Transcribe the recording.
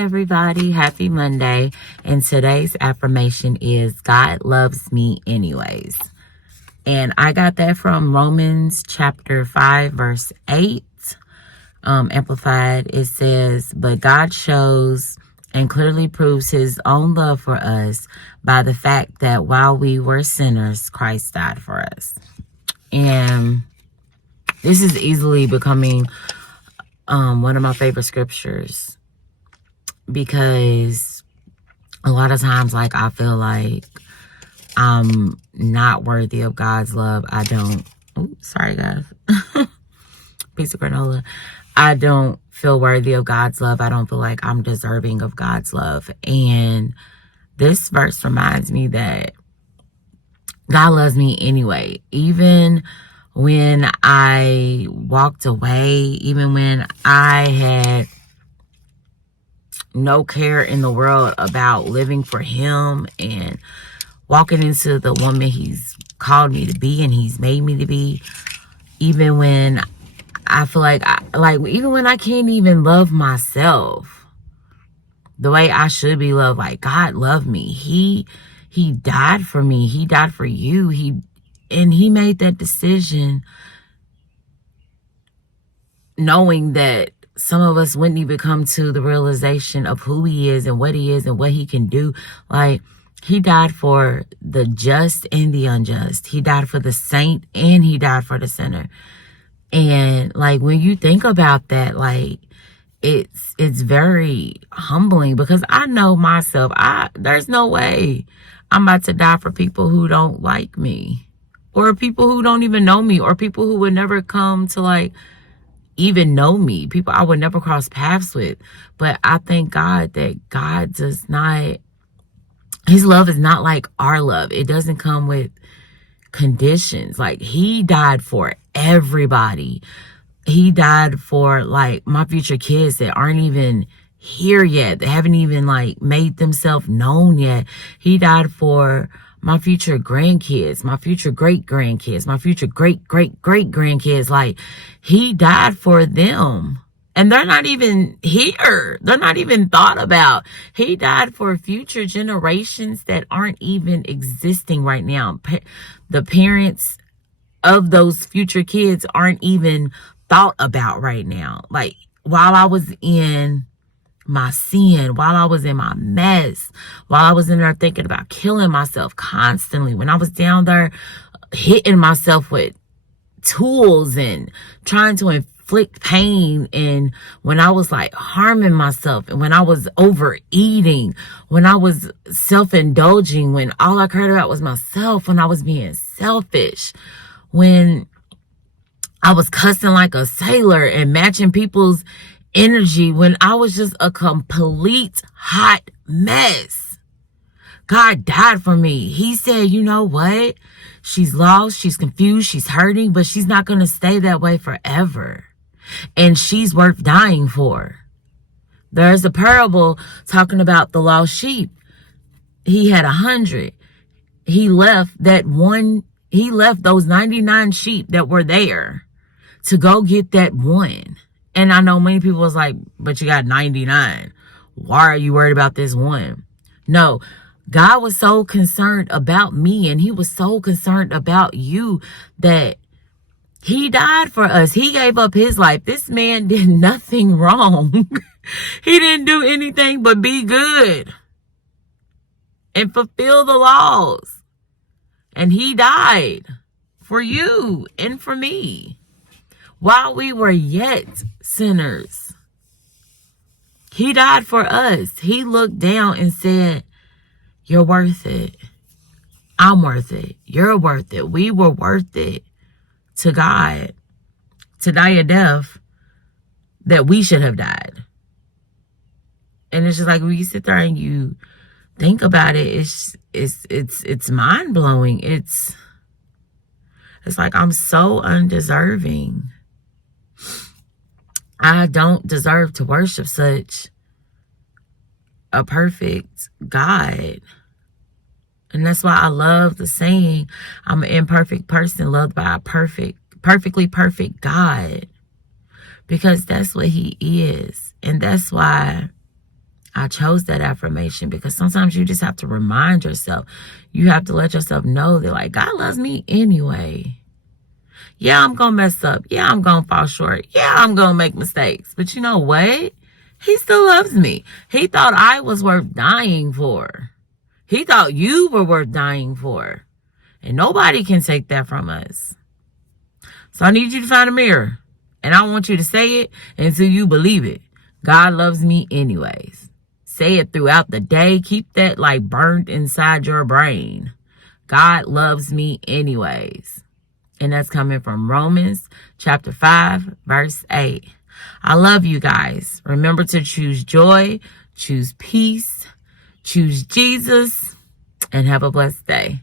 everybody. Happy Monday. And today's affirmation is God loves me anyways. And I got that from Romans chapter 5, verse 8. Amplified, it says, but God shows and clearly proves his own love for us by the fact that while we were sinners, Christ died for us. And this is easily becoming one of my favorite scriptures, because a lot of times, like, I feel like I'm not worthy of God's love. I don't, sorry guys, piece of granola. I don't feel worthy of God's love. I don't feel like I'm deserving of God's love. And this verse reminds me that God loves me anyway. Even when I walked away, even when I had no care in the world about living for him and walking into the woman he's called me to be and he's made me to be, even when I feel like, even when I can't even love myself the way I should be loved, like, God loved me. He died for me. He died for you. And he made that decision knowing that some of us wouldn't even come to the realization of who he is and what he can do. Like, he died for the just and the unjust. He died for the saint and he died for the sinner. And like, when you think about that, like, it's very humbling, because I know myself, there's no way I'm about to die for people who don't like me, or people who don't even know me, or people who would never come to, like, even know me, people I would never cross paths with. But I thank God that God does not, his love is not like our love. It doesn't come with conditions. Like, he died for everybody. He died for, like, my future kids that aren't even here yet, that haven't even, like, made themselves known yet. He died for my future grandkids, my future great-grandkids, my future great-great-great-grandkids. Like, he died for them. And they're not even here. They're not even thought about. He died for future generations that aren't even existing right now. The parents of those future kids aren't even thought about right now. Like, while I was in my sin, while I was in my mess, while I was in there thinking about killing myself constantly, when I was down there hitting myself with tools and trying to inflict pain, and when I was, like, harming myself, and when I was overeating, when I was self-indulging, when all I cared about was myself, when I was being selfish, when I was cussing like a sailor and matching people's energy, when I was just a complete hot mess. God died for me. He said, you know what? She's lost, she's confused, she's hurting, but she's not going to stay that way forever. And she's worth dying for. There's a parable talking about the lost sheep. He had 100. He left those 99 sheep that were there to go get that one. And I know many people was like, but you got 99. Why are you worried about this one? No, God was so concerned about me, and he was so concerned about you, that he died for us. He gave up his life. This man did nothing wrong. He didn't do anything but be good and fulfill the laws. And he died for you and for me while we were yet sinners. He died for us. He looked down and said, you're worth it. I'm worth it. You're worth it. We were worth it to God to die a death that we should have died. And it's just like, when you sit there and you think about it, it's mind blowing. It's like, I'm so undeserving. I don't deserve to worship such a perfect God. And that's why I love the saying, I'm an imperfect person loved by a perfectly perfect God. Because that's what he is. And that's why I chose that affirmation because sometimes you just have to remind yourself. You have to let yourself know that, like, God loves me anyway. Yeah, I'm going to mess up. Yeah, I'm going to fall short. Yeah, I'm going to make mistakes. But you know what? He still loves me. He thought I was worth dying for. He thought you were worth dying for. And nobody can take that from us. So I need you to find a mirror. And I want you to say it until you believe it. God loves me anyways. Say it throughout the day. Keep that like burned inside your brain. God loves me anyways. And that's coming from Romans chapter 5, verse 8. I love you guys. Remember to choose joy, choose peace, choose Jesus, and have a blessed day.